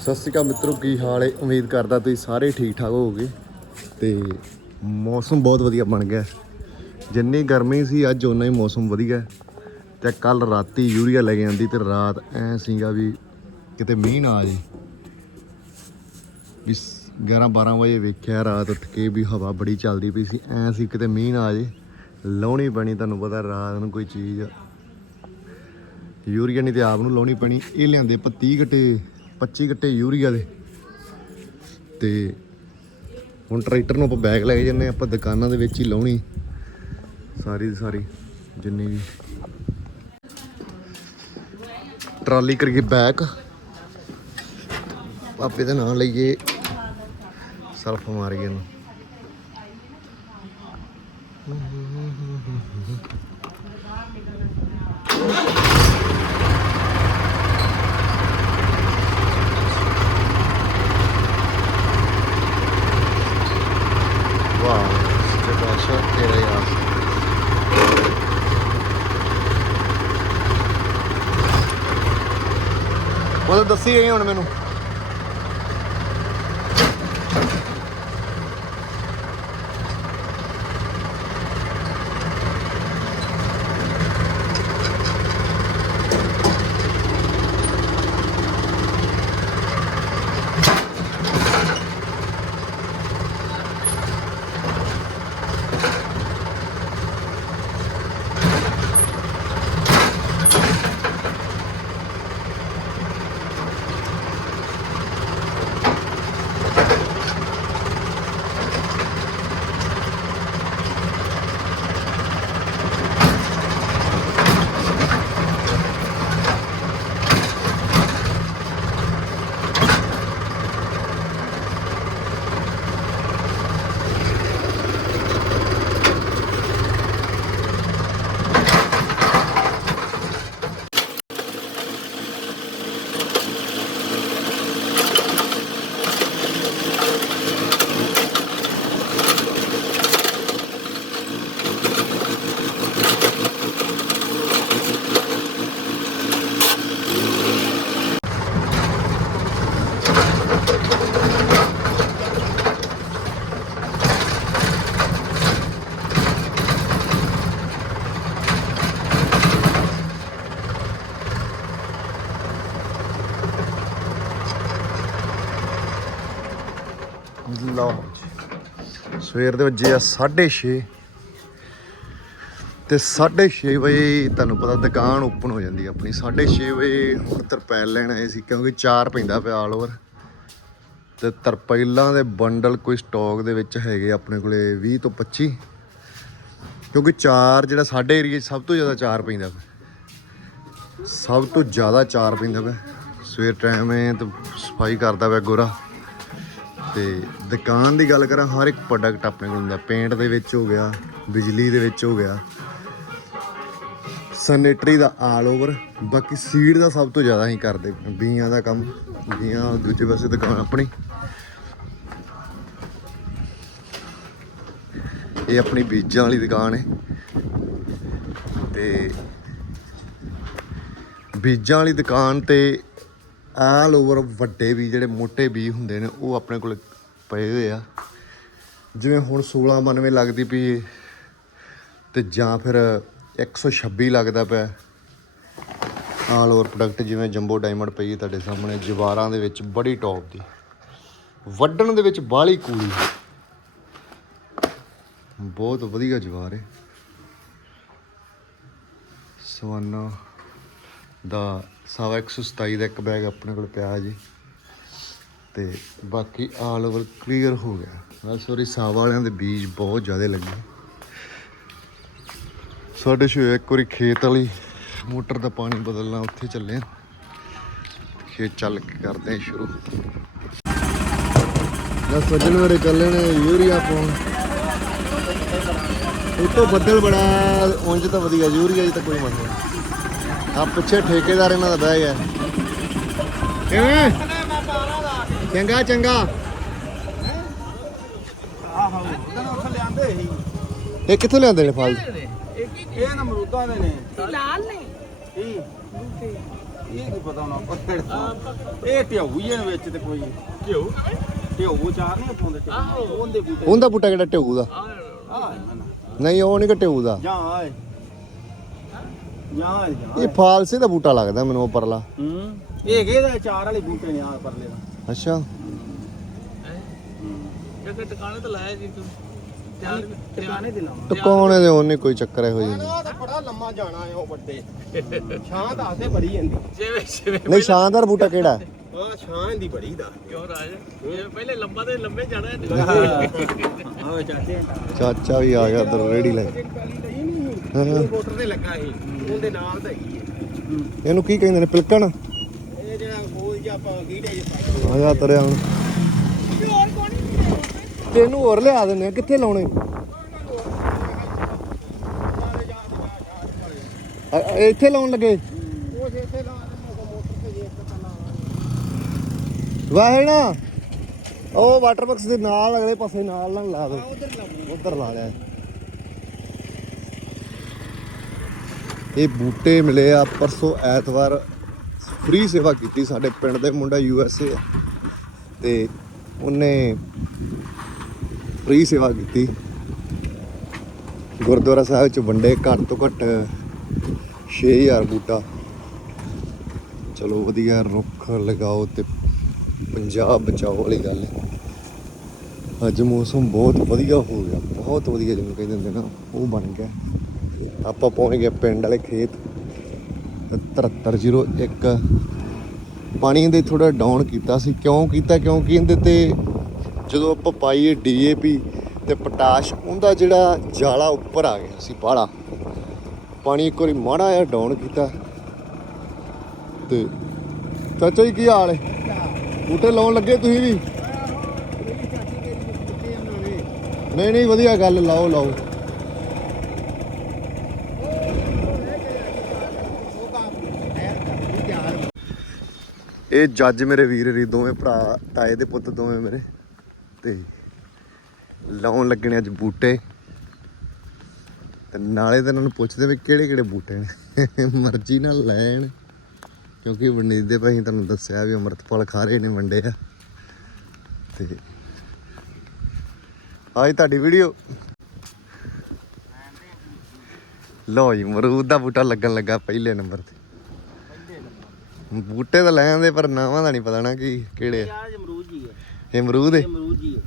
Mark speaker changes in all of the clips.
Speaker 1: ਸਤਿ ਸ਼੍ਰੀ ਅਕਾਲ ਮਿੱਤਰੋ, ਕੀ ਹਾਲ ਹੈ? ਉਮੀਦ ਕਰਦਾ ਤੁਸੀਂ ਸਾਰੇ ਠੀਕ ਠਾਕ ਹੋਵੋਗੇ ਤੇ ਮੌਸਮ ਬਹੁਤ ਵਧੀਆ ਬਣ ਗਿਆ। ਜਿੰਨੀ ਗਰਮੀ ਸੀ, ਅੱਜ ਓਨਾ ਹੀ ਮੌਸਮ ਵਧੀਆ। ਤੇ ਕੱਲ ਰਾਤੀ ਯੂਰੀਆ ਲੈ ਕੇ ਆਂਦੀ ਤੇ ਰਾਤ ਐ ਸੀਗਾ ਵੀ ਕਿਤੇ ਮੀਂਹ ਨਾ ਆ ਜੇ ਵੀ 11 12 ਵਜੇ ਵੇਖਿਆ, ਰਾਤ ਉੱਠ ਕੇ ਵੀ ਹਵਾ ਬੜੀ ਚੱਲਦੀ ਪਈ ਸੀ, ਐ ਸੀ ਕਿਤੇ ਮੀਂਹ ਨਾ ਆ ਜੇ ਲਾਉਣੀ ਪੈਣੀ, ਤੁਹਾਨੂੰ ਪਤਾ ਰਾਤ ਨੂੰ ਕੋਈ ਚੀਜ਼। ਯੂਰੀਆ ਨਹੀਂ ਤੇ ਆਪ ਨੂੰ ਲਾਉਣੀ ਪੈਣੀ, ਇਹ ਲਿਆਂਦੇ ਆਪਾਂ 30 ਗੱਟੇ 25 ਗੱਟੇ ਯੂਰੀਆ ਦੇ। ਤੇ ਹੁਣ ਟਰੈਕਟਰ ਨੂੰ ਆਪਾਂ ਬੈਗ ਲੈ ਕੇ ਜੰਨੇ ਆਪਾਂ ਦੁਕਾਨਾਂ ਦੇ ਵਿੱਚ ਹੀ ਲਾਉਣੀ। ਸਾਰੀ ਦੀ ਸਾਰੀ, ਜਿੰਨੀ ਵੀ। ਟਰਾਲੀ ਕਰਕੇ ਬੈਕ ਪਾਪੇ ਦਾ ਨਾਂ ਲਈਏ। ਸਲਫ ਮਾਰੀਏ ਨੂੰ ਵਾਹ ਸੱਚੇ ਪਾਤਸ਼ਾਹ ਤੇਰਾ ਹੀ ਆਸ ਉਹ ਤਾਂ ਦੱਸੀ ਗਈ ਹੁਣ ਮੈਨੂੰ ਲਓ ਜੀ ਸਵੇਰ ਦੇ ਵਜੇ ਆ 6:30 ਤੇ 6:30 ਵਜੇ ਤੁਹਾਨੂੰ ਪਤਾ ਦੁਕਾਨ ਓਪਨ ਹੋ ਜਾਂਦੀ ਹੈ ਆਪਣੀ। 6:30 ਵਜੇ ਹੁਣ ਤਰਪੈਲ ਲੈਣ ਆਏ ਸੀ ਕਿਉਂਕਿ ਚਾਰ ਪੈਂਦਾ ਪਿਆ ਆਲ ਓਵਰ ਤੇ ਤਰਪੈਲਾਂ ਦੇ ਬੰਡਲ ਕੋਈ ਸਟਾਕ ਦੇ ਵਿੱਚ ਹੈਗੇ ਆਪਣੇ ਕੋਲੇ 20 ਤੋਂ 25 ਕਿਉਂਕਿ ਚਾਰ ਜਿਹੜਾ ਸਾਡੇ ਏਰੀਆ 'ਚ ਸਭ ਤੋਂ ਜ਼ਿਆਦਾ ਚਾਰ ਪੈਂਦਾ ਪਿਆ। ਸਭ ਤੋਂ ਜ਼ਿਆਦਾ ਚਾਰ ਪੈਂਦਾ ਪਿਆ। ਸਵੇਰ ਟਾਈਮ ਹੈ ਤੇ ਸਫ਼ਾਈ ਕਰਦਾ ਪਿਆ ਗੋਰਾ। ਤੇ ਦੁਕਾਨ ਦੀ ਗੱਲ ਕਰਾਂ, ਹਰ ਇੱਕ ਪ੍ਰੋਡਕਟ ਆਪਣੇ ਕੋਲ ਹੁੰਦਾ। ਪੇਂਟ ਦੇ ਵਿੱਚ ਹੋ ਗਿਆ, ਬਿਜਲੀ ਦੇ ਵਿੱਚ ਹੋ ਗਿਆ। ਸੈਨੇਟਰੀ ਦਾ ਆਲ ਓਵਰ ਬਾਕੀ ਸੀਡ ਦਾ ਸਭ ਤੋਂ ਜ਼ਿਆਦਾ ਹੀ ਕਰਦੇ। ਬੀਆਂ ਦਾ ਕੰਮ, ਬੀਆਂ ਦੂਜੇ ਪਾਸੇ ਦੁਕਾਨ ਆਪਣੀ। ਇਹ ਆਪਣੀ ਬੀਜਾਂ ਵਾਲੀ ਦੁਕਾਨ ਹੈ। ਤੇ ਬੀਜਾਂ ਵਾਲੀ ਦੁਕਾਨ ਤੇ ਆਲ ਓਵਰ ਵੱਡੇ ਵੀ ਜਿਹੜੇ ਮੋٹے ਬੀ ਹੁੰਦੇ ਨੇ, ਉਹ ਆਪਣੇ ਕੋਲ ਪਏ ਹੋਏ ਆ। ਜਿਵੇਂ ਹੁਣ 1692 ਲੱਗਦੀ ਪਈ ਏ, ਤੇ ਜਾਂ ਫਿਰ 126 ਲੱਗਦਾ ਪਿਆ। ਆਲ ਓਵਰ ਪ੍ਰੋਡਕਟ ਜਿਵੇਂ ਜੰਬੋ ਡਾਇਮੰਡ ਪਈ ਤੁਹਾਡੇ ਸਾਹਮਣੇ, ਜਵਾਰਾਂ ਦੇ ਵਿੱਚ ਬੜੀ ਟੌਪ ਦੀ। ਵੱਢਣ ਦੇ ਵਿੱਚ ਬਾਹਲੀ ਕੂਲੀ ਬਹੁਤ ਵਧੀਆ ਜਵਾਰ ਹੈ ਸਵਾਨਾ। ਦਾ ਸਵਾ 127 ਦਾ ਇੱਕ ਬੈਗ ਆਪਣੇ ਕੋਲ ਪਿਆ ਜੀ। ਤੇ ਬਾਕੀ ਆਲ ਓਵਰ ਕਲੀਅਰ ਹੋ ਗਿਆ। ਬਸ ਸੋਰੀ ਸਾਵਾ ਵਾਲਿਆਂ ਦੇ ਬੀਜ ਬਹੁਤ ਜ਼ਿਆਦਾ ਲੱਗੇ। ਸਾਡੇ ਸ਼ੋ ਇੱਕ ਵਾਰੀ ਖੇਤ ਵਾਲੀ ਮੋਟਰ ਦਾ ਪਾਣੀ ਬਦਲਣਾ, ਉੱਥੇ ਚੱਲੇ ਆ। ਖੇਤ ਚੱਲ ਕੇ ਕਰਦੇ ਆ ਸ਼ੁਰੂ। ਨਾ ਸੱਜਣ ਮੇਰੇ ਚੱਲੇ ਨੇ ਯੂਰੀਆ ਪਾਉਣ। ਉਤੋਂ ਬੱਦਲ ਬੜਾ, ਉਂਝ ਤਾਂ ਵਧੀਆ, ਯੂਰੀਆ ਜੀ ਤਾਂ ਕੋਈ ਮਸਲਾ ਨਹੀਂ। ਆ ਪਿੱਛੇ ਠੇਕੇਦਾਰ ਇਹਨਾਂ ਦਾ ਬਹਿ ਗਿਆ। ਕਿਵੇਂ? ਚੰਗਾ ਚੰਗਾ।
Speaker 2: ਆਹੋ ਉਹਦਾਂ ਉੱਥੇ ਲਿਆਂਦੇ ਸੀ
Speaker 1: ਇਹ ਕਿੱਥੋਂ ਲਿਆਂਦੇ ਨੇ ਫਲ?
Speaker 2: ਇਹ ਨਮਰੂਦਾਂ ਦੇ ਨੇ।
Speaker 3: ਲਾਲ ਨੇ।
Speaker 2: ਕੀ? ਇਹ ਕੀ ਪਤਾ ਹੁਣ ਇਹ ਢਿਉ ਹੀ ਆ ਵਿੱਚ ਤੇ ਕੋਈ। ਢਿਉ ਢਿਉ ਚਾਰ ਨਹੀਂ ਪਾਉਂਦੇ ਉਹਦੇ ਬੂਟੇ।
Speaker 1: ਉਹਦਾ ਬੂਟਾ ਕਿਹੜਾ ਟਿਊ ਦਾ? ਨਹੀਂ ਉਹ ਨਹੀਂ ਟਿਊ ਦਾ।
Speaker 2: ਜਾਂ ਆਏ।
Speaker 1: ਇਹ ਫਾਲਸੇ ਦਾ ਬੂਟਾ ਲੱਗਦਾ ਮੈਨੂੰ ਉਹ ਪਰਲਾ।
Speaker 2: ਹੂੰ ਇਹ ਕਿਹਦਾ ਚਾਰ ਵਾਲੇ ਬੂਟੇ ਨੇ ਆ ਪਰਲੇ ਦਾ।
Speaker 1: ਅੱਛਾ।
Speaker 3: ਕਿਉਂਕਿ ਟਿਕਾਣੇ ਤਾਂ ਲਾਇਆ ਜੀ ਤੂੰ। ਧਿਆਨ
Speaker 2: ਟਿਕਾਣੇ ਤੇ ਲਾਵਾਂ
Speaker 1: ਟਿਕਾਉਣੇ ਦੇ ਉਹਨੇ ਕੋਈ ਚੱਕਰ ਇਹੋ ਜਿਹੀ। ਨਹੀਂ
Speaker 2: ਆ ਤਾਂ ਬੜਾ ਲੰਮਾ ਜਾਣਾ ਹੈ ਉਹ ਵੱਡੇ। ਛਾਂ ਤਾਂ ਆਸੇ ਬੜੀ ਜਾਂਦੀ।
Speaker 3: ਜਿਵੇਂ ਜਿਵੇਂ
Speaker 1: ਨਹੀਂ ਸ਼ਾਨਦਾਰ ਬੂਟਾ ਕਿਹੜਾ? ਹੈ?
Speaker 2: ਆ ਛਾਂ ਦੀ ਬੜੀ ਦਾ।
Speaker 3: ਕਿਉਂ ਰਾਜ? ਜਿਵੇਂ ਪਹਿਲੇ ਲੰਬਾ ਤੇ ਲੰਬੇ ਜਾਣਾ ਹੈ।
Speaker 2: ਚਾਚੇ।
Speaker 1: ਚਾਚਾ ਵੀ ਆ ਗਿਆ ਉਧਰ ਰੇੜੀ ਲੈ।
Speaker 2: ਇਹ ਮੋਟਰ ਤੇ ਲੱਗਾ ਸੀ ਉਹਦੇ ਨਾਲ ਤਾਂ ਹੈਗੀ ਹੈ।
Speaker 1: ਇਹਨੂੰ ਕੀ ਕਹਿੰਦੇ ਨੇ ਪਿਲਕਣ?
Speaker 2: ਇਹ ਜਿਹੜਾ ਗੋਲ ਜਿਹਾ ਆਪਾਂ ਗੀੜੇ ਜਿਹਾ
Speaker 1: ਆ ਜਾ ਤਰਿਆ ਹੁਣ। ਤੈਨੂੰ ਹੋਰ ਲਿਆ ਦਿੰਦੇ ਆ ਕਿੱਥੇ ਲਾਉਣੇ? ਇੱਥੇ ਲਾਉਣ ਲੱਗੇ?
Speaker 2: ਉਹ ਇੱਥੇ ਲਾ ਦਿੰਦਾ ਮੋਟਰ ਤੇ ਜੇ ਇੱਕ ਤਾਂ ਲਾ
Speaker 1: ਵਾਹੇ ਨਾ ਉਹ ਵਾਟਰ ਬਾਕਸ ਦੇ ਨਾਲ ਅਗਲੇ ਪਾਸੇ ਨਾਲ ਨਾਲ ਲਾ ਦੋ।
Speaker 2: ਉਧਰ
Speaker 1: ਲਾ ਲਿਆ। ਇਹ ਬੂਟੇ ਮਿਲੇ ਆ, ਪਰਸੋਂ ਐਤਵਾਰ ਫ੍ਰੀ ਸੇਵਾ ਕੀਤੀ ਸਾਡੇ ਪਿੰਡ ਦੇ ਮੁੰਡਾ ਯੂ ਐਸ ਏ ਤੇ ਉਹਨੇ ਫ੍ਰੀ ਸੇਵਾ ਕੀਤੀ। ਗੁਰਦੁਆਰਾ ਸਾਹਿਬ ਚ ਵੰਡੇ ਘੱਟ ਤੋਂ ਘੱਟ 6000 ਬੂਟਾ। ਚਲੋ ਵਧੀਆ, ਰੁੱਖ ਲਗਾਓ ਤੇ ਪੰਜਾਬ ਬਚਾਓ ਵਾਲੀ ਗੱਲ ਹੈ। ਅੱਜ ਮੌਸਮ ਬਹੁਤ ਵਧੀਆ ਹੋ ਗਿਆ, ਬਹੁਤ ਵਧੀਆ ਜਿਹਨੂੰ ਕਹਿੰਦੇ ਹੁੰਦੇ ਨਾ, ਉਹ ਬਣ ਗਿਆ। ਆਪਾਂ ਪਹੁੰਚ ਗਏ ਪਿੰਡ ਵਾਲੇ ਖੇਤ। ਤੇ 7301 ਪਾਣੀ ਦੇ ਥੋੜਾ ਡਾਊਨ ਕੀਤਾ ਸੀ। ਕਿਉਂ ਕੀਤਾ? ਕਿਉਂਕਿ ਇਹਦੇ ਤੇ ਜਦੋਂ ਆਪਾਂ ਪਾਈਏ ਡੀਏਪੀ ਤੇ ਪੋਟਾਸ਼ ਉਹਦਾ ਜਿਹੜਾ ਜਾਲਾ ਉੱਪਰ ਆ ਗਿਆ ਸੀ ਬਾਹਲਾ। ਪਾਣੀ ਇੱਕ ਵਾਰੀ ਮਾੜਾ ਜਿਹਾ ਡਾਊਨ ਕੀਤਾ। ਤੇ ਚਾਚਾ ਜੀ ਕੀ ਹਾਲ ਹੈ ਬੂਟੇ ਲਾਉਣ ਲੱਗੇ ਤੁਸੀਂ ਵੀ? ਨਹੀਂ ਨਹੀਂ ਵਧੀਆ ਗੱਲ ਲਾਓ ਲਾਓ। ਇਹ ਜੱਜ ਮੇਰੇ ਵੀਰ ਰੀ, ਦੋਵੇਂ ਭਰਾ, ਤਾਏ ਦੇ ਪੁੱਤ ਦੋਵੇਂ ਮੇਰੇ। ਤੇ ਲਾਉਣ ਲੱਗਣੇ ਅੱਜ ਬੂਟੇ। ਤੇ ਨਾਲੇ ਤਾਂ ਇਹਨਾਂ ਨੂੰ ਪੁੱਛਦੇ ਵੀ ਕਿਹੜੇ ਕਿਹੜੇ ਬੂਟੇ ਨੇ। ਮਰਜ਼ੀ ਨਾਲ ਲੈਣ। ਕਿਉਂਕਿ ਵੰਡੀ ਦੇ ਭਾਈ ਤੁਹਾਨੂੰ ਦੱਸਿਆ ਵੀ ਅੰਮ੍ਰਿਤਪਾਲ ਖਾ ਰਹੇ ਨੇ ਵੰਡੇ ਆ। ਤੇ ਆਈ ਤੁਹਾਡੀ ਵੀਡੀਓ। ਲੋ ਜੀ ਮਰੂਦ ਦਾ ਬੂਟਾ ਲੱਗਣ ਲੱਗਾ ਪਹਿਲੇ ਨੰਬਰ ਤੇ। ਬੂਟੇ ਤਾਂ ਲੈ ਆਂਦੇ ਪਰ ਨਾਵਾਂ ਦਾ ਨਹੀਂ ਪਤਾ ਨਾ ਕਿ ਕਿਹੜੇ ਆ।
Speaker 2: ਆ ਜਮਰੂਦ ਜੀ ਹੈ
Speaker 1: ਇਹ ਅਮਰੂਦ ਹੈ
Speaker 2: ਅਮਰੂਦ ਜੀ ਹੈ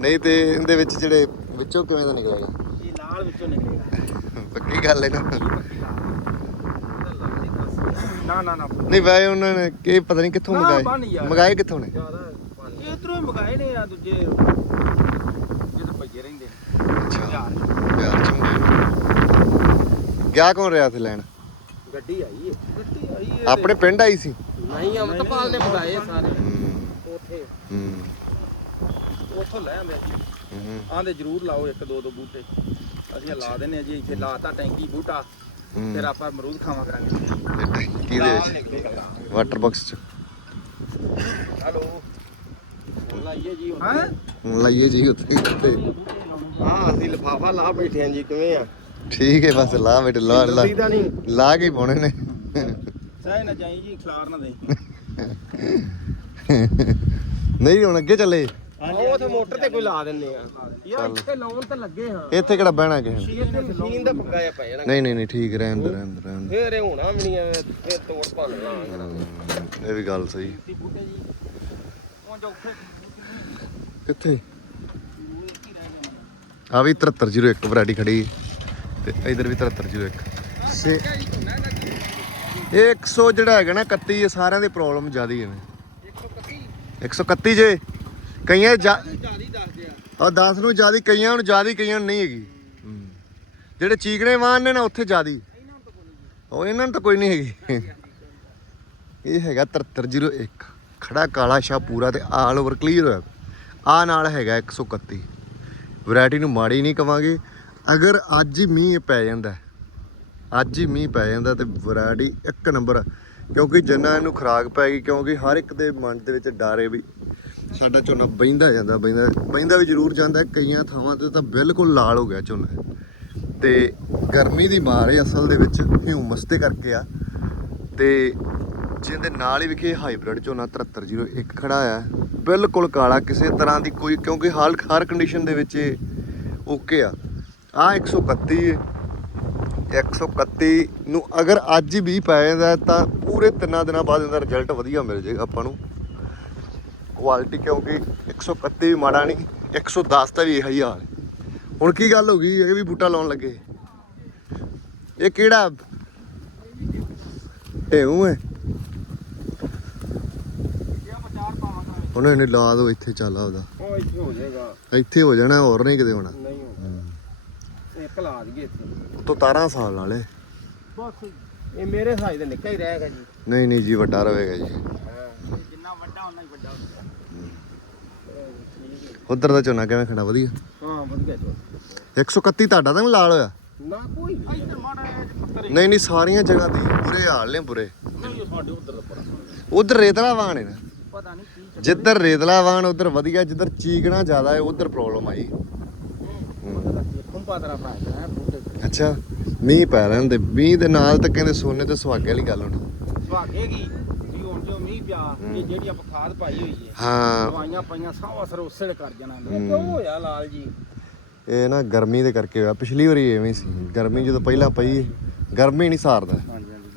Speaker 1: ਨਹੀਂ ਤੇ ਇਹਦੇ ਵਿੱਚ ਜਿਹੜੇ ਵਿੱਚੋਂ ਕਿਵੇਂ ਦਾ ਨਿਕਲੇਗਾ?
Speaker 2: ਇਹ ਲਾਲ ਵਿੱਚੋਂ ਨਿਕਲੇਗਾ।
Speaker 1: ਪੱਕੀ ਗੱਲ ਹੈ ਨਾ।
Speaker 2: ਨਾ ਨਾ ਨਾ।
Speaker 1: ਨਹੀਂ ਵੈਸੇ ਉਹਨਾਂ ਨੇ ਕੀ ਪਤਾ ਨਹੀਂ ਕਿੱਥੋਂ ਮੰਗਾਏ। ਮੰਗਾਏ ਕਿੱਥੋਂ ਨੇ?
Speaker 2: ਇਧਰੋਂ ਮਗਾਏ ਨੇ ਆ ਦੂਜੇ ਜਿਹੜੇ ਭੱਜੇ ਰਹਿੰਦੇ
Speaker 1: ਅੱਛਾ।
Speaker 2: ਯਾਰ
Speaker 1: ਯਾਰ ਚੰਗੇ ਗਿਆ ਕੌਣ ਰਿਹਾ ਸੀ ਲੈਣ?
Speaker 2: ਗੱਡੀ ਆਈ ਹੈ ਗੱਡੀ ਆਈ ਹੈ
Speaker 1: ਆਪਣੇ ਪਿੰਡ ਆਈ ਸੀ?
Speaker 2: ਨਹੀਂ ਅਮਰਤਪਾਲ ਨੇ ਮਗਾਏ ਸਾਰੇ। ਉੱਥੇ।
Speaker 1: ਹੂੰ।
Speaker 2: ਉੱਥੋਂ ਲੈ ਆਂਦੇ ਜੀ।
Speaker 1: ਹੂੰ,
Speaker 2: ਆਂਦੇ ਜ਼ਰੂਰ ਲਾਓ ਇੱਕ ਦੋ ਦੋ ਬੂਟੇ। ਅਸੀਂ ਲਾ ਦਿੰਨੇ ਆ ਜੀ ਇੱਥੇ ਲਾਤਾ ਟੈਂਕੀ ਬੂਟਾ। ਫਿਰ ਆਪਾਂ ਅਮਰੂਦ ਖਾਵਾਂਗੇ।
Speaker 1: ਇਹ ਟੈਂਕੀ ਦੇ ਵਿੱਚ। ਵਾਟਰ ਬਾਕਸ ਚ।
Speaker 2: ਹਲੋ। ਲਾਈਏ ਜੀ ਹਾਂ।
Speaker 1: ਹੁਣ ਲਾਈਏ ਜੀ ਉੱਥੇ।
Speaker 2: ਹਾਂ ਅਸੀਂ ਲਫਾਫਾ ਲਾ ਬੈਠੇ ਆ ਜੀ ਕਿਵੇਂ ਆ?
Speaker 1: ਠੀਕ ਹੈ ਬਸ ਲਾ ਬੇਟੇ ਲਾ ਲਾ।
Speaker 2: ਨਹੀਂ।
Speaker 1: ਲਾ ਕੇ ਹੀ ਪਾਉਣੇ ਨੇ।
Speaker 2: ਸਹਿ ਨਾ ਜਾਈ ਜੀ ਖਲਾਰ ਨਾ ਦੇ।
Speaker 1: ਨਹੀਂ ਹੁਣ ਅੱਗੇ ਚੱਲੇ।
Speaker 2: ਉਹ ਤੇ ਮੋਟਰ ਤੇ ਕੋਈ ਲਾ ਦਿੰਨੇ ਆ। ਯਾਰ ਇੱਥੇ ਲਾਉਣ ਤਾਂ ਲੱਗੇ ਹਾਂ
Speaker 1: ਇੱਥੇ ਕਿਹੜਾ ਬਹਿਣਾ ਕਿਸੇ ਨੇ?
Speaker 2: ਮਸ਼ੀਨ ਦਾ ਪੰਗਾ ਆ ਪੈ ਜਾਣਾ।
Speaker 1: ਨਹੀਂ ਨਹੀਂ ਨਹੀਂ ਠੀਕ ਰਹਿਣ ਦੇ ਰਹਿਣ ਦੇ ਰਹਿਣ ਦੇ।
Speaker 2: ਫੇਰ ਇਹ ਹੋਣਾ ਵੀ ਨਹੀਂ ਐਵੇਂ ਫੇਰ ਤੋੜ ਭੰਨ ਲਾਂਗੇ
Speaker 1: ਇਹ ਵੀ ਗੱਲ ਸਹੀ।
Speaker 2: ਬੂਟੇ ਜੀ। ਉਹ ਜੋ ਉੱਥੇ
Speaker 1: ਕਿੱਥੇ? ਆ ਵੀ 7301 ਵੈਰਾਈਟੀ ਖੜੀ। ਤੇ ਇਧਰ ਵੀ 7301 ਸੇ ਇਹ 100 ਜਿਹੜਾ ਹੈਗਾ ਨਾ 31 ਇਹ ਸਾਰਿਆਂ ਦੀ ਪ੍ਰੋਬਲਮ ਜ਼ਿਆਦੀ ਹੈ 131 ਜੇ। ਕਈਆਂ
Speaker 2: ਜਿਆਦੀ ਦੱਸਦੇ ਆ।
Speaker 1: ਆ 10 ਨੂੰ ਜ਼ਿਆਦੀ ਕਈਆਂ ਨੂੰ ਜ਼ਿਆਦੀ ਕਈਆਂ ਨੂੰ ਨਹੀਂ ਹੈਗੀ। ਜਿਹੜੇ ਚੀਕਣੇ ਵਾਹਨ ਨੇ ਨਾ ਉੱਥੇ ਜ਼ਿਆਦੀ। ਉਹ ਇਹਨਾਂ ਨੂੰ ਤਾਂ ਕੋਈ ਨਹੀਂ ਹੈਗੀ। ਇਹ ਹੈਗਾ 7301 ਖੜਾ ਕਾਲਾ ਸ਼ਾ ਪੂਰਾ ਤੇ ਆਲ ਓਵਰ ਕਲੀਅਰ ਹੋਇਆ। ਆ ਨਾਲ ਹੈਗਾ 131 ਵੈਰਾਈਟੀ ਨੂੰ ਮਾੜੀ ਨਹੀਂ ਕਵਾਂਗੇ। ਅਗਰ ਅੱਜ ਹੀ ਮੀਂਹ ਪੈ ਜਾਂਦਾ ਅੱਜ ਹੀ ਮੀਂਹ ਪੈ ਜਾਂਦਾ ਤੇ ਵੈਰਾਈਟੀ ਇੱਕ ਨੰਬਰ ਆ। ਕਿਉਂਕਿ ਜਿੰਨਾ ਇਹਨੂੰ ਖਰਾਕ ਪੈ ਗਈ, ਕਿਉਂਕਿ ਹਰ ਇੱਕ ਦੇ ਮਨ ਦੇ ਵਿੱਚ ਡਰ ਹੈ ਵੀ ਸਾਡਾ ਝੋਨਾ ਬਹਿੰਦਾ ਜਾਂਦਾ, ਬਹਿੰਦਾ ਬਹਿੰਦਾ ਵੀ ਜ਼ਰੂਰ ਜਾਂਦਾ ਕਈਆਂ ਥਾਵਾਂ ਤੇ ਤਾਂ ਬਿਲਕੁਲ ਲਾਲ ਹੋ ਗਿਆ ਝੋਨਾ ਤੇ ਗਰਮੀ ਦੀ ਮਾਰ ਹੈ ਅਸਲ ਦੇ ਵਿੱਚ ਹਿਊਮਸ ਦੇ ਕਰਕੇ ਆ। ਤੇ ਜਿਹਦੇ ਨਾਲ ਹੀ ਵਿਖੇ ਹਾਈਬ੍ਰਿਡ ਝੋਨਾ 7301 ਖੜਾ ਆ। ਬਿਲਕੁਲ ਕਾਲਾ ਕਿਸੇ ਤਰ੍ਹਾਂ ਦੀ ਕੋਈ, ਕਿਉਂਕਿ ਹਾਲ, ਹਰ ਕੰਡੀਸ਼ਨ ਦੇ ਵਿੱਚ ਇਹ ਓਕੇ ਆ। ਆ 131 ਹੈ 131 ਨੂੰ ਅਗਰ ਅੱਜ ਵੀ ਪੈ ਜਾਂਦਾ ਤਾਂ ਪੂਰੇ ਤਿੰਨਾਂ ਦਿਨਾਂ ਬਾਅਦ ਇਹਦਾ ਰਿਜ਼ਲਟ ਵਧੀਆ ਮਿਲ ਜਾਏਗਾ ਆਪਾਂ ਨੂੰ। ਕੁਆਲਿਟੀ ਕਿਉਂਕਿ 131 ਵੀ ਮਾੜਾ ਨਹੀਂ 110 ਦਾ ਵੀ ਇਹੋ ਹਾਲ ਹੁਣ ਕੀ ਗੱਲ ਹੋ ਗਈ ਇਹ ਵੀ ਬੂਟਾ ਲਾਉਣ ਲੱਗੇ। ਇਹ ਕਿਹੜਾ? ਇਹ ਉਹ ਹੈ ਉਹਨੇ ਇਹਨੇ ਲਾ ਦੋ ਇੱਥੇ ਚੱਲ ਉਹਦਾ
Speaker 2: ਉਹ ਇੱਥੇ ਹੋ ਜਾਏਗਾ।
Speaker 1: ਇੱਥੇ ਹੋ ਜਾਣਾ ਹੋਰ ਨਹੀਂ ਕਿਤੇ ਹੋਣਾ।
Speaker 2: ਨਹੀਂ ਹੋਣਾ ਇੱਕ ਲਾ ਦਈਏ ਇੱਥੇ।
Speaker 1: ਤੋਂ 17 ਸਾਲ ਨਾਲੇ
Speaker 2: ਬਸ ਇਹ ਮੇਰੇ ਸਾਈਜ਼ ਦੇ ਨਿੱਕਾ ਹੀ ਰਹੇਗਾ ਜੀ।
Speaker 1: ਨਹੀਂ ਨਹੀਂ ਜੀ ਵੱਡਾ ਰਹੇਗਾ ਜੀ।
Speaker 2: ਜਿੰਨਾ ਵੱਡਾ ਉਹਨਾਂ ਹੀ ਵੱਡਾ ਹੁੰਦਾ।
Speaker 1: ਉਧਰ ਦਾ ਝੋਨਾ ਕਿਵੇਂ ਖੜਾ? ਵਧੀਆ?
Speaker 2: ਹਾਂ ਵਧੀਆ ਚੋ
Speaker 1: 131 ਤੁਹਾਡਾ ਤਾਂ ਨੀ ਲਾਲ ਹੋਇਆ।
Speaker 2: ਨਾ ਕੋਈ ਇੱਧਰ ਮਾੜਾ ਜਿਹਾ ਪੱਤਰ ਹੀ।
Speaker 1: ਨਹੀਂ ਨਹੀਂ ਸਾਰੀਆਂ ਜਗ੍ਹਾ ਤੇ ਹੀ ਬੁਰੇ ਹਾਲ ਨੇ ਬੁਰੇ।
Speaker 2: ਨਹੀਂ ਇਹ ਸਾਡੇ ਉੱਧਰ ਦਾ ਪਰਾਂ
Speaker 1: ਉਧਰ ਰੇਤਲਾ ਵਾਣ ਹੈ ਨਾ।
Speaker 2: ਪਤਾ ਨਹੀਂ ਕੀ
Speaker 1: ਜਿੱਧਰ ਰੇਤਲਾ ਵਾਣ ਉਧਰ ਵਧੀਆ ਜਿੱਧਰ ਚੀਕਣਾ ਜ਼ਿਆਦਾ ਹੈ ਉਧਰ ਪ੍ਰੋਬਲਮ ਆਈ
Speaker 2: ਬੂਟੇ
Speaker 1: ਅੱਛਾ ਮੀਂਹ ਪੈ ਰਹੇ ਹੁੰਦੇ। ਮੀਂਹ ਦੇ ਨਾਲ ਤਾਂ ਕਹਿੰਦੇ ਸੋਨੇ ਤੇ ਸੁਹਾਗੇ ਵਾਲੀ ਗੱਲ ਹੋਣੀ।
Speaker 2: ਸੁਹਾਗੇਗੀ ਵੀ ਹੁਣ ਜੋ ਮੀਂਹ ਪਿਆ ਇਹ ਜਿਹੜੀ ਆਪਾਂ ਖਾਦ ਪਾਈ ਹੋਈ ਹੈ
Speaker 1: ਹਾਂ।
Speaker 2: ਦਵਾਈਆਂ ਪਾਈਆਂ ਸਭ ਅਸਰ ਉਸੇ ਦੇ ਕਰ ਜਾਣਾ ਇਹ ਕਿਉਂ ਹੋਇਆ ਲਾਲ ਜੀ?
Speaker 1: ਇਹ ਨਾ ਗਰਮੀ ਦੇ ਕਰਕੇ ਹੋਇਆ। ਪਿਛਲੀ ਵਾਰੀ ਐਵੇਂ ਸੀ। ਗਰਮੀ ਜਦੋਂ ਪਹਿਲਾਂ ਪਈ ਗਰਮੀ ਨਹੀਂ ਸਾਰਦਾ।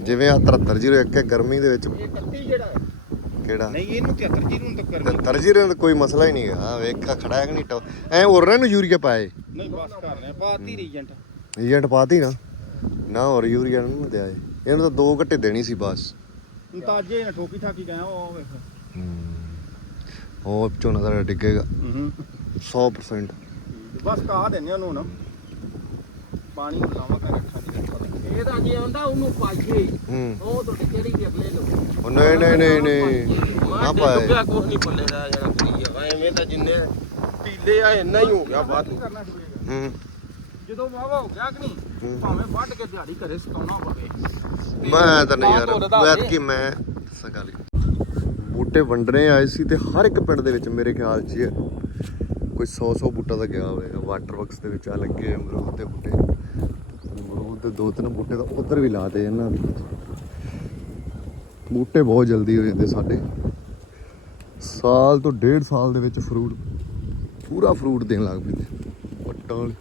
Speaker 1: ਜਿਵੇਂ ਆ 7301 ਹੈ ਗਰਮੀ ਦੇ ਵਿੱਚ
Speaker 2: ਇਹ 31 ਜਿਹੜਾ ਹੈ।
Speaker 1: ਕਿਹੜਾ?
Speaker 2: ਨਹੀਂ ਇਹਨੂੰ 73 ਜੀ ਨੂੰ ਤਾਂ ਕਰਨੀ
Speaker 1: 7301 ਦਾ ਕੋਈ ਮਸਲਾ ਹੀ ਨਹੀਂ ਹੈ ਵੇਖਾ ਖੜਾ ਹੈ ਕਿ ਨਹੀਂ ਟੋ ਐ ਹੋਰ ਨੂੰ ਯੂਰੀਆ ਪਾਏ।
Speaker 2: ਨਹੀਂ ਬਸ ਕਰ ਰਹੇ ਪਾਤੀ ਰੀਜੈਂਟ।
Speaker 1: ਏਜੰਟ ਪਾਤੀ ਨਾ। ਨਾ ਹੋਰ ਯੂਰੀਆ ਨੂੰ ਦਿਆ। ਇਹਨੂੰ ਤਾਂ ਦੋ ਘੱਟੇ ਦੇਣੀ ਸੀ ਬਸ।
Speaker 2: ਤਾਜੇ ਨੇ ਠੋਕੀ ਠਾਕੀ ਗਏ ਉਹ ਵੇਖ।
Speaker 1: ਉਹ ਝੋਨਾ ਦਾ ਡਿੱਗੇਗਾ।
Speaker 2: ਹੂੰ।
Speaker 1: 100%
Speaker 2: ਬਸ ਕਾ ਦਿੰਨੇ ਉਹਨੂੰ ਨਾ ਪਾਣੀ ਲਾਵਾ ਕਰ ਰੱਖਾਂ ਦੀ ਇਹ ਤਾਂ ਜੇ ਆਉਂਦਾ ਉਹਨੂੰ ਪਾਈਏ।
Speaker 1: ਹੂੰ।
Speaker 2: ਉਹ ਤਾਂ ਕਿਹੜੀ ਵੀ ਅਗਲੇ ਲੋ
Speaker 1: ਉਹ ਨਹੀਂ ਨਹੀਂ ਨਹੀਂ ਨਹੀਂ। ਨਾ ਪਾਏ।
Speaker 3: ਡੁੱਬਿਆ ਕੁਝ ਨਹੀਂ ਪੱਲੇ ਦਾ ਜਿਹੜਾ ਕਰੀ ਆ। ਐਵੇਂ ਤਾਂ ਜਿੰਨੇ ਪੀਲੇ ਆ ਇੰਨਾ ਹੀ ਹੋ ਗਿਆ ਬਾਤ
Speaker 2: ਕਰਨਾ ਸ਼ੁਰੂ
Speaker 1: ਹੂੰ।
Speaker 2: ਜਦੋਂ ਵਾਵਾ ਹੋ ਗਿਆ ਕਿ ਨਹੀਂ ਭਾਵੇਂ ਵੱਢ ਕੇ ਦਿਹਾੜੀ ਘਰੇ ਸਕਾਉਣਾ ਪਵੇ
Speaker 1: ਮੈਂ ਤਾਂ ਨਹੀਂ ਯਾਰ। ਕੀ ਮੈਂ ਦੱਸਾਂ ਗੱਲ। ਬੂਟੇ ਵੰਡਣੇ ਆਏ ਸੀ ਤੇ ਹਰ ਇੱਕ ਪਿੰਡ ਦੇ ਵਿੱਚ ਮੇਰੇ ਖਿਆਲ 'ਚ ਕੋਈ 100 100 ਬੂਟਾ ਤਾਂ ਗਿਆ ਹੋਵੇਗਾ ਵਾਟਰ ਵਰਕਸ ਦੇ ਵਿੱਚ ਆ ਲੱਗੇ ਅਮਰੂਦ ਦੇ ਬੂਟੇ। ਅਮਰੂਦ ਦੋ ਤਿੰਨ ਬੂਟੇ ਤਾਂ ਉਧਰ ਵੀ ਲਾਤੇ ਇਹਨਾਂ ਦੇ ਬੂਟੇ ਬਹੁਤ ਜਲਦੀ ਹੋ ਜਾਂਦੇ ਸਾਡੇ। ਸਾਲ ਤੋਂ ਡੇਢ ਸਾਲ ਦੇ ਵਿੱਚ ਫਰੂਟ, ਪੂਰਾ ਫਰੂਟ ਦੇਣ ਲੱਗ ਪੈਂਦੇ। ਵੱਟਾਂ ਵਾਲੇ।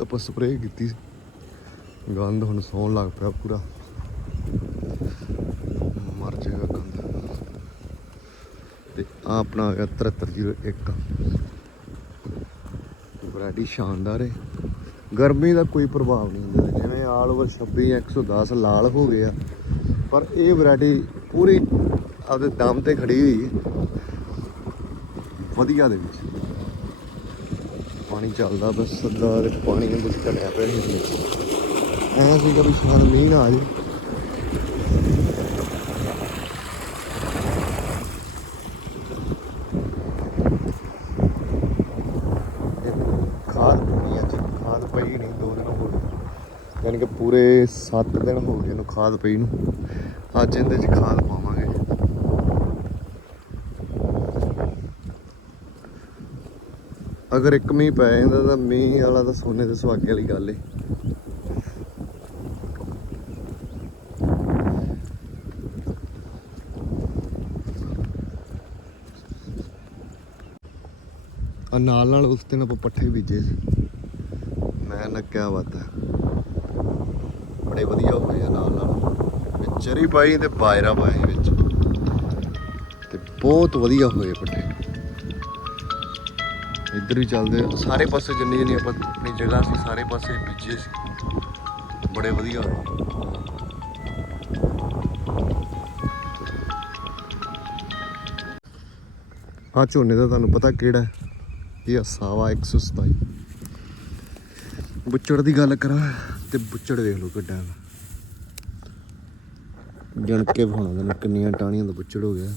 Speaker 1: ਆਪਾਂ ਸਪਰੇਅ ਕੀਤੀ ਗੰਦ ਹੁਣ ਸੌਣ ਲੱਗ ਪਿਆ ਪੂਰਾ। ਮਰ ਜਾਏਗਾ ਗੰਦ। ਤੇ ਆ ਆਪਣਾ ਆ ਗਿਆ 7301 ਵੈਰਾਈਟੀ ਸ਼ਾਨਦਾਰ ਹੈ ਗਰਮੀ ਦਾ ਕੋਈ ਪ੍ਰਭਾਵ ਨਹੀਂ ਹੁੰਦਾ। ਜਿਵੇਂ ਆਲ ਓਵਰ 26 110 ਲਾਲ ਹੋ ਗਏ ਆ, ਪਰ ਇਹ ਵੈਰਾਈਟੀ ਪੂਰੀ ਆਪਦੇ ਦਮ ਤੇ ਖੜੀ ਹੋਈ ਵਧੀਆ ਦੇ ਵਿੱਚ। ਪਾਣੀ ਚੱਲਦਾ ਬਸ ਸਰਦਾਰ ਪਾਣੀ ਨੂੰ ਬਸ ਘਟਿਆ ਪਿਆ ਐਂ ਸੀ ਵੀ ਸ਼ਾਇਦ ਮੀਂਹ ਨਾ ਆ ਜੇ ਇਹ ਖਾਦ ਪਈ ਅੱਜ ਖਾਦ ਪਈ ਨਹੀਂ ਦੋ ਦਿਨ ਹੋ ਗਏ ਯਾਨੀ ਕਿ ਪੂਰੇ 7 ਦਿਨ ਹੋ ਗਏ ਇਹਨੂੰ ਖਾਦ ਪਈ ਨੂੰ। ਅੱਜ ਇਹਦੇ 'ਚ ਖਾਦ ਪਾਵਾਂਗੇ। ਅਗਰ ਇੱਕ ਮੀਂਹ ਪੈ ਜਾਂਦਾ ਤਾਂ ਮੀਂਹ ਵਾਲਾ ਤਾਂ ਸੋਨੇ ਦੇ ਸੁਹਾਗੇ ਵਾਲੀ ਗੱਲ ਏ। ਆ ਨਾਲ ਨਾਲ ਉਸ ਦਿਨ ਆਪਾਂ ਪੱਠੇ ਬੀਜੇ। ਸੀ ਮੈਂ ਨਾ ਕਿਆ ਬਾਤ ਹੈ। ਬੜੇ ਵਧੀਆ ਹੋਏ ਆ ਨਾਲ ਨਾਲ। ਵਿੱਚ ਚਰੀ ਪਾਈ ਤੇ ਬਾਜਰਾ ਪਾਈ ਵਿੱਚ। ਤੇ ਬਹੁਤ ਵਧੀਆ ਹੋਏ ਪੱਠੇ। ਇੱਧਰ ਵੀ ਚੱਲਦੇ ਸਾਰੇ ਪਾਸੇ ਜਿੰਨੀ ਜਿੰਨੀ ਆਪਾਂ ਆਪਣੀ ਜਗ੍ਹਾ ਸੀ, ਸਾਰੇ ਪਾਸੇ ਬੀਜੇ ਸੀ। ਬੜੇ ਵਧੀਆ। ਹੋਏ ਆ ਝੋਨੇ ਦਾ ਤੁਹਾਨੂੰ ਪਤਾ ਕਿਹੜਾ ਹੈ? ਇਹ ਆ ਸਾਵਾ 127 ਬੁੱਚੜ ਦੀ ਗੱਲ ਕਰਾਂ। ਤੇ ਬੁੱਚੜ ਦੇਖ ਲਓ ਕਿੱਡਾ ਜਣ ਕੇ ਵਿਖਾਉਣਾ ਤੈਨੂੰ ਕਿੰਨੀਆਂ ਟਾਹਣੀਆਂ ਦਾ ਬੁੱਚੜ ਹੋ ਗਿਆ।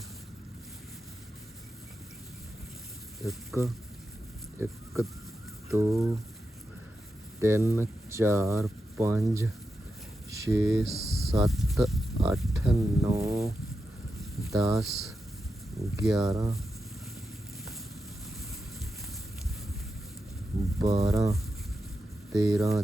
Speaker 1: ਇੱਕ ਇੱਕ, ਦੋ, ਤਿੰਨ, ਚਾਰ, ਪੰਜ, ਛੇ, ਸੱਤ, ਅੱਠ, ਨੌ, ਦਸ, ਗਿਆਰਾਂ, ਬਾਰਾਂ, ਤੇਰਾਂ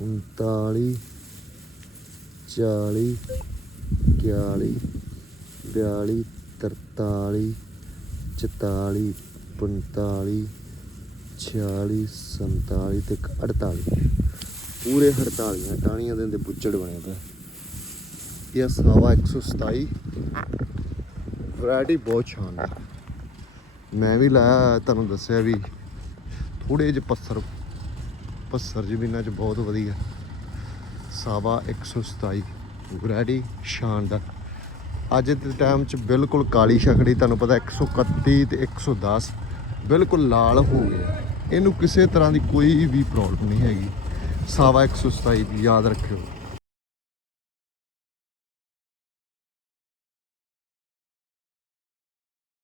Speaker 1: 39 40 41 42 43 44 45 46 47 ਤੇ 48 ਪੂਰੇ 48 ਟਾਣੀਆਂ ਦੇ ਅੰਦਰ ਬੁੱਚੜ ਬਣੇ ਪਏ ਇਹ ਸਵਾ 127 ਵੈਰਾਈਟੀ ਬਹੁਤ ਸ਼ਾਨਦਾਰ ਮੈਂ ਵੀ ਲਾਇਆ ਤੁਹਾਨੂੰ ਦੱਸਿਆ ਵੀ ਥੋੜੇ ਜਿਹੇ ਪੱਥਰ ਪੱਥਰ ਜ਼ਮੀਨਾਂ 'ਚ ਬਹੁਤ ਵਧੀਆ। ਸਾਵਾ 127 ਵੈਰਾਈਟੀ ਸ਼ਾਨਦਾਰ ਅੱਜ ਦੇ ਟਾਈਮ 'ਚ ਬਿਲਕੁਲ ਕਾਲੀ ਸ਼ਕੜੀ ਤੁਹਾਨੂੰ ਪਤਾ 131 ਤੇ 110 ਬਿਲਕੁਲ ਲਾਲ ਹੋ ਗਿਆ ਇਹਨੂੰ ਕਿਸੇ ਤਰ੍ਹਾਂ ਦੀ ਕੋਈ ਵੀ ਪ੍ਰੋਬਲਮ ਨਹੀਂ ਹੈਗੀ। ਸਾਵਾ 127 ਯਾਦ ਰੱਖਿਓ।